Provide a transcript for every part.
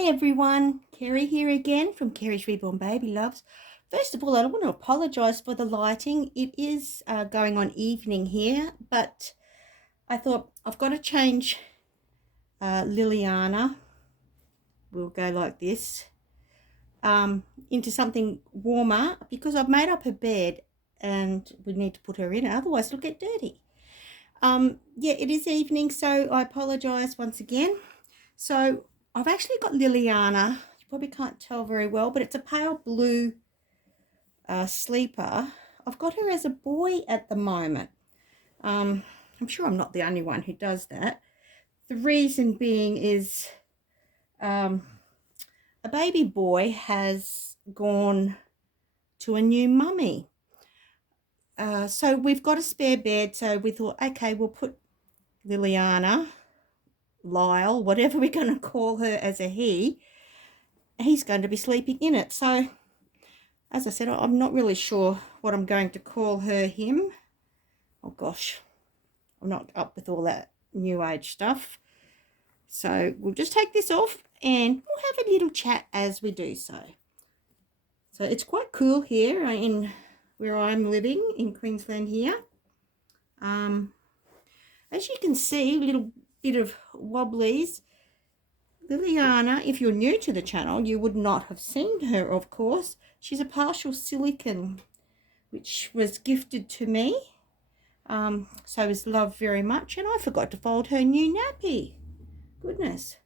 Hi everyone, Kerry here again from Kerry's Reborn Baby Loves. First of all, I want to apologise for the lighting. It is going on evening here, but I thought I've got to change Liliana. We'll go like this into something warmer because I've made up her bed and we need to put her in it, otherwise it'll get dirty. Yeah, it is evening, so I apologise once again. So I've actually got Liliana. You probably can't tell very well, but it's a pale blue sleeper. I've got her as a boy at the moment. I'm sure I'm not the only one who does that. The reason being is a baby boy has gone to a new mummy. So we've got a spare bed, so we thought, okay, we'll put Liliana, Lyle, whatever we're going to call her as a he's going to be sleeping in it. So as I said, I'm not really sure what I'm going to call him. Oh gosh, I'm not up with all that new age stuff. So we'll just take this off and we'll have a little chat as we do so. So it's quite cool here in where I'm living in Queensland here. As you can see, a little bit of wobblies. Liliana, if you're new to the channel, you would not have seen her, of course. She's a partial silicon, which was gifted to me. So is loved very much. And I forgot to fold her new nappy. Goodness.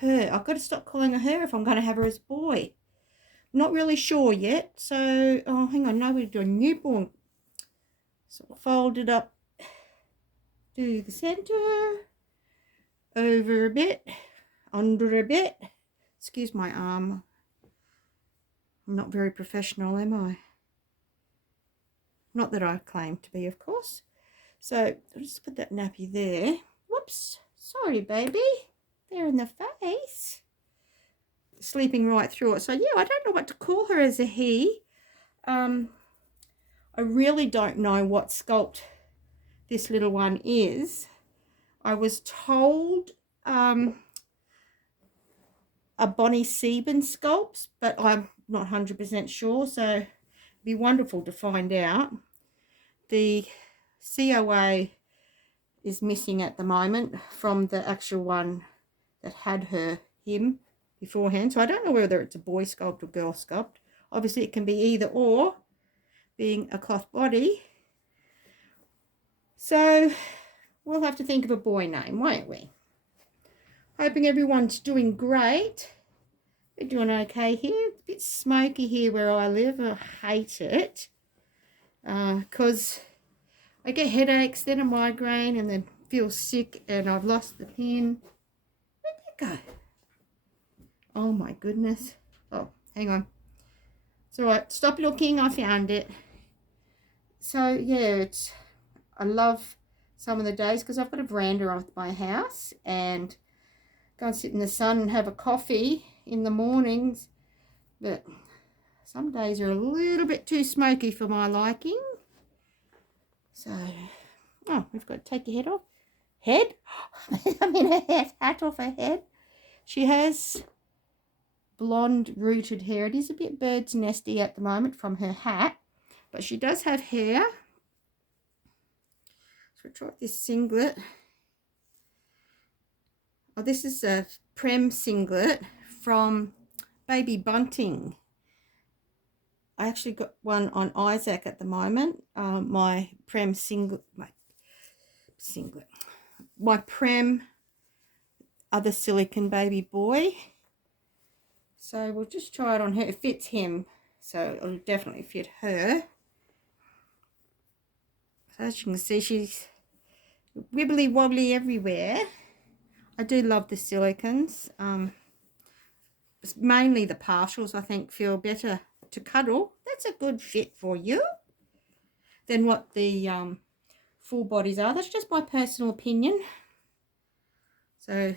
I've got to stop calling her if I'm going to have her as a boy. Not really sure yet. So, oh, hang on. No, we're doing newborn. So I'll fold it up to the center. Over a bit, under a bit. Excuse my arm. I'm not very professional, am I? Not that I claim to be, of course. So I'll just put that nappy there. Whoops. Sorry, baby. There in the face. Sleeping right through it. So yeah, I don't know what to call her as a he. I really don't know what sculpt this little one is. I was told a Bonnie Sieben sculpts, but I'm not 100% sure, so it'd be wonderful to find out. The COA is missing at the moment from the actual one that had him beforehand, so I don't know whether it's a boy sculpt or girl sculpt. Obviously it can be either or, being a cloth body. So we'll have to think of a boy name, won't we? Hoping everyone's doing great. We're doing okay here. It's a bit smoky here where I live. I hate it. Because I get headaches, then a migraine, and then feel sick, and I've lost the pin. Where'd it go? Oh my goodness. Oh, hang on. It's alright. Stop looking. I found it. So, yeah, I love some of the days because I've got a veranda at my house and go and sit in the sun and have a coffee in the mornings, but some days are a little bit too smoky for my liking. So, oh, we've got to take your head off. Head? I mean, her hat off her head. She has blonde rooted hair. It is a bit bird's nesty at the moment from her hat, but she does have hair. So I tried this singlet. Oh, this is a Prem singlet from Baby Bunting. I actually got one on Isaac at the moment. My Prem singlet, my Prem other silicon baby boy. So we'll just try it on her. It fits him, so it'll definitely fit her. So as you can see, she's wibbly wobbly everywhere. I do love the silicons. It's mainly the partials I think feel better to cuddle. That's a good fit for you than what the full bodies are. That's just my personal opinion. So,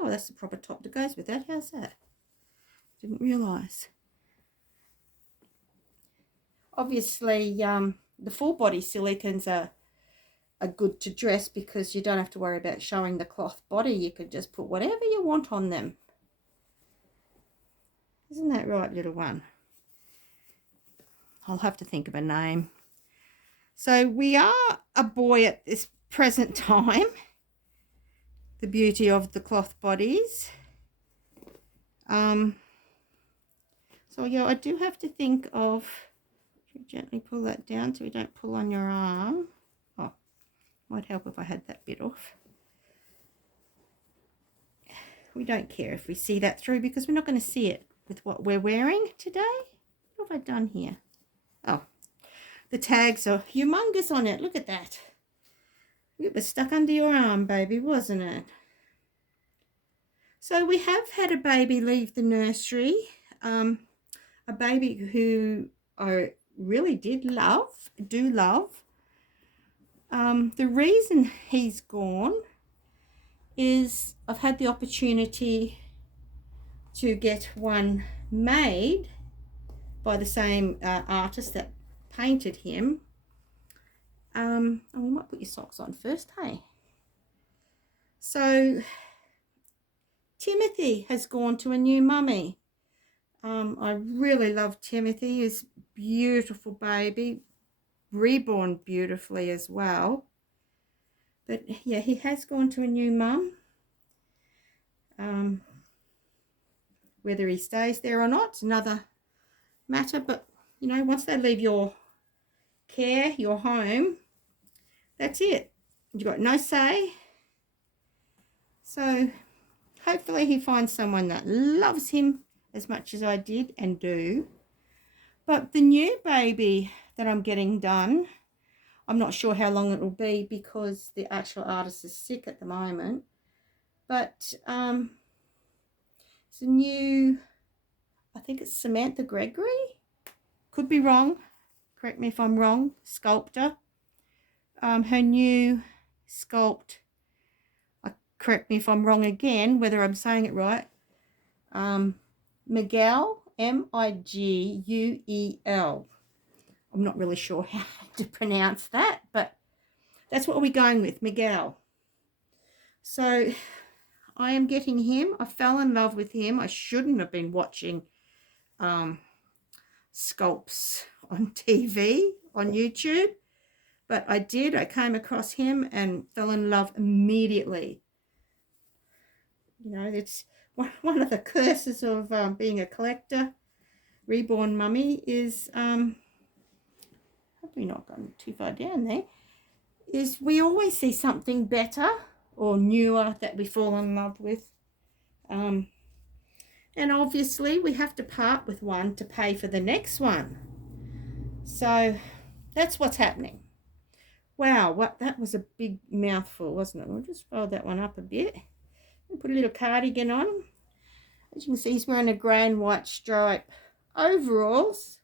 oh, that's the proper top that goes with that. How's that? Didn't realise. Obviously, the full body silicons are are good to dress because you don't have to worry about showing the cloth body. You could just put whatever you want on them. Isn't that right, little one? I'll have to think of a name. So we are a boy at this present time. The beauty of the cloth bodies. So yeah, I do have to think of, gently pull that down so we don't pull on your arm. Oh, might help if I had that bit off. We don't care if we see that through because we're not going to see it with what we're wearing today. What have I done here? Oh, the tags are humongous on it. Look at that. It was stuck under your arm, baby, wasn't it? So we have had a baby leave the nursery. A baby who I really do love. The reason he's gone is I've had the opportunity to get one made by the same artist that painted him. Oh, we might put your socks on first, hey? So Timothy has gone to a new mummy. I really love Timothy. He's a beautiful baby, reborn beautifully as well. But yeah, he has gone to a new mum. Whether he stays there or not, it's another matter. But you know, once they leave your care, your home, that's it. You've got no say. So hopefully he finds someone that loves him as much as I did and do. But the new baby that I'm getting done, I'm not sure how long it will be because the actual artist is sick at the moment. But it's a new, I think it's Samantha Gregory. Could be wrong. Correct me if I'm wrong. Sculptor. Her new sculpt. Correct me if I'm wrong again, whether I'm saying it right. Miguel, Miguel. I'm not really sure how to pronounce that, but that's what we're going with, Miguel. So I am getting him. I fell in love with him. I shouldn't have been watching sculpts on TV, on YouTube, but I did. I came across him and fell in love immediately. You know, it's one of the curses of being a collector, reborn mummy, is, hopefully not gone too far down there, is we always see something better or newer that we fall in love with. And obviously we have to part with one to pay for the next one. So that's what's happening. Wow, that was a big mouthful, wasn't it? We'll just fold that one up a bit. And put a little cardigan on. As you can see, he's wearing a grey and white stripe overalls.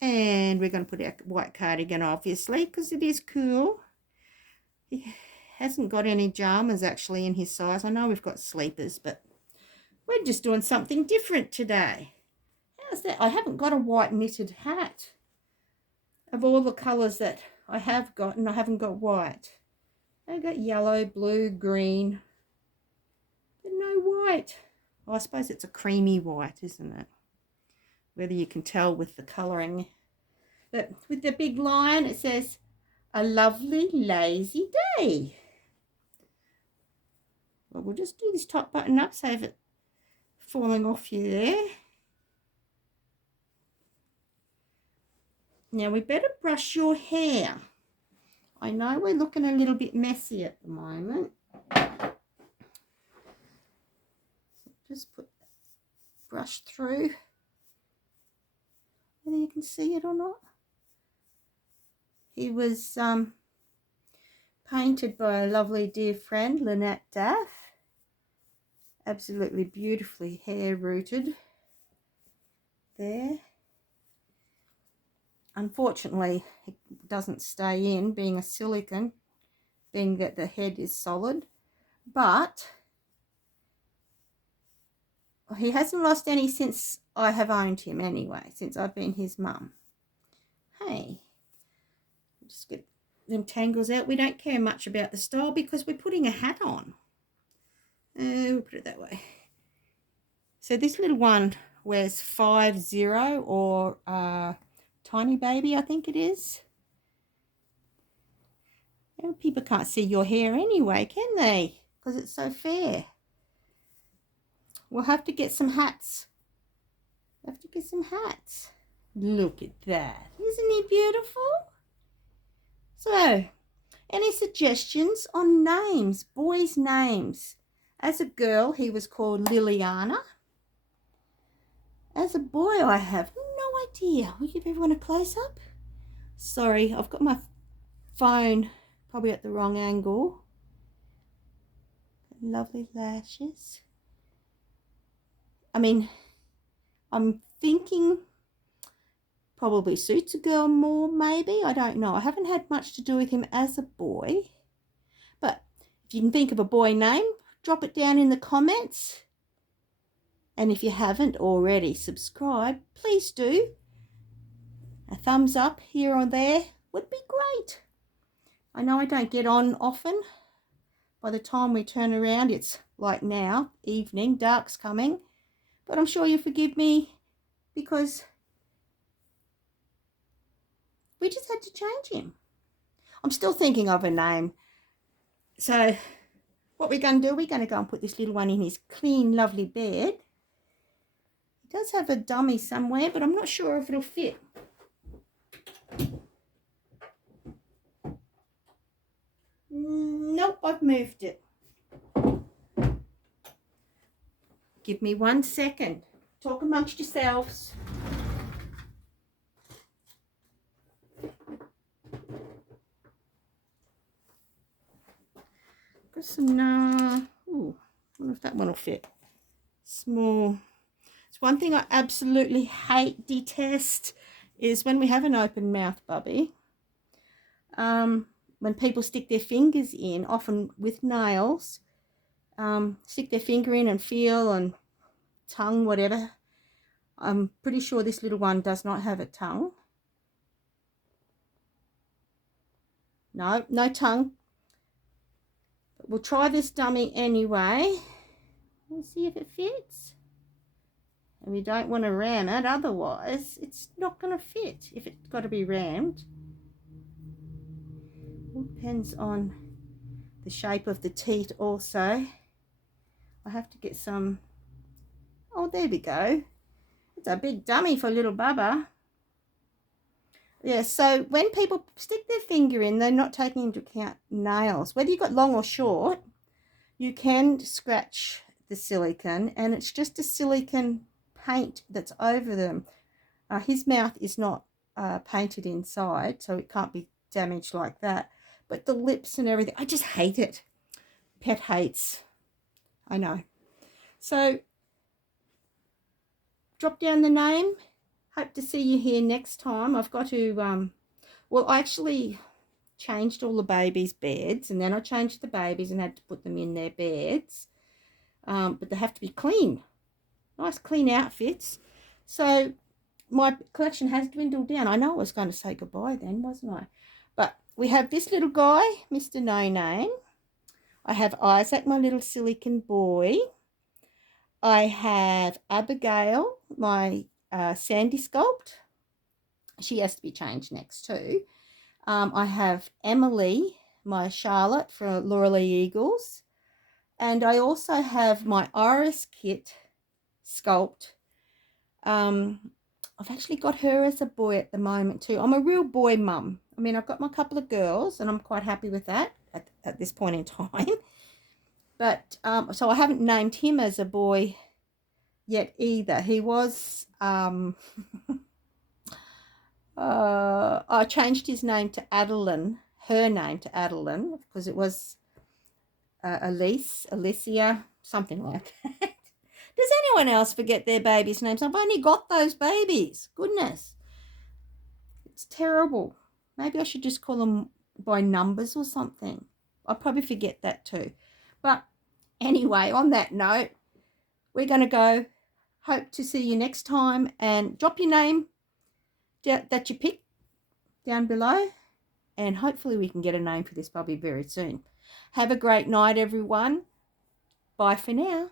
And we're going to put our white cardigan, obviously, because it is cool. He hasn't got any pajamas actually in his size. I know we've got sleepers, but we're just doing something different today. How's that? I haven't got a white knitted hat. Of all the colours that I have got, and I haven't got white. I've got yellow, blue, green, but no white. Well, I suppose it's a creamy white, isn't it? Whether you can tell with the colouring. But with the big line, it says, a lovely, lazy day. Well, we'll just do this top button up, save it falling off you there. Now, we better brush your hair. I know we're looking a little bit messy at the moment. So just put that brush through. Whether you can see it or not. He was painted by a lovely dear friend, Lynette Daff. Absolutely beautifully hair rooted there. Unfortunately, it doesn't stay in, being a silicone, being that the head is solid. But he hasn't lost any since I have owned him anyway, since I've been his mum. Hey, Just get them tangles out. We don't care much about the style because we're putting a hat on. We'll put it that way. So this little one wears 50 or Tiny Baby, I think it is. Well, people can't see your hair anyway, can they? Because it's so fair. We'll have to get some hats. Look at that. Isn't he beautiful? So, any suggestions on names? Boys' names. As a girl, he was called Liliana. As a boy, I have no idea. Will you give everyone a close-up? Sorry, I've got my phone probably at the wrong angle. Lovely lashes. I mean, I'm thinking probably suits a girl more, maybe. I don't know. I haven't had much to do with him as a boy. But if you can think of a boy name, drop it down in the comments. And if you haven't already subscribed, please do. A thumbs up here or there would be great. I know I don't get on often. By the time we turn around, it's like now, evening, dark's coming. But I'm sure you forgive me because we just had to change him. I'm still thinking of a name. So what we're going to do, we're going to go and put this little one in his clean, lovely bed. He does have a dummy somewhere, but I'm not sure if it'll fit. Nope, I've moved it. Give me 1 second. Talk amongst yourselves. Got some, ooh, I wonder if that one will fit. Small. It's one thing I absolutely hate, detest, is when we have an open mouth bubby. When people stick their fingers in, often with nails, stick their finger in and feel, and tongue, whatever. I'm pretty sure this little one does not have a tongue. No, no tongue. But we'll try this dummy anyway. We'll see if it fits. And we don't want to ram it, otherwise it's not going to fit if it's got to be rammed. All depends on the shape of the teat also. I have to get some. Oh, there we go. It's a big dummy for little Bubba. Yeah, so when people stick their finger in, they're not taking into account nails. Whether you've got long or short, you can scratch the silicone, and it's just a silicone paint that's over them. His mouth is not painted inside, so it can't be damaged like that. But the lips and everything, I just hate it. Pet hates. I know. So drop down the name. Hope to see you here next time. I've got to, well, I actually changed all the babies' beds, and then I changed the babies and had to put them in their beds. But they have to be clean. Nice clean outfits. So my collection has dwindled down. I know I was going to say goodbye then, wasn't I? But we have this little guy, Mr. No Name. I have Isaac, my little silicone boy. I have Abigail, my Sandy sculpt. She has to be changed next too. I have Emily, my Charlotte for Laura Lee Eagles. And I also have my Iris Kit sculpt. I've actually got her as a boy at the moment too. I'm a real boy mum. I mean, I've got my couple of girls and I'm quite happy with that at this point in time. But so I haven't named him as a boy yet either. He was, I changed his name to Adeline, her name to Adeline, because it was Alicia, something like that. Does anyone else forget their babies' names? I've only got those babies. Goodness. It's terrible. Maybe I should just call them by numbers or something. I'll probably forget that too. But anyway, on that note, we're going to go. Hope to see you next time. And drop your name that you pick down below. and hopefully we can get a name for this puppy very soon. Have a great night, everyone. Bye for now.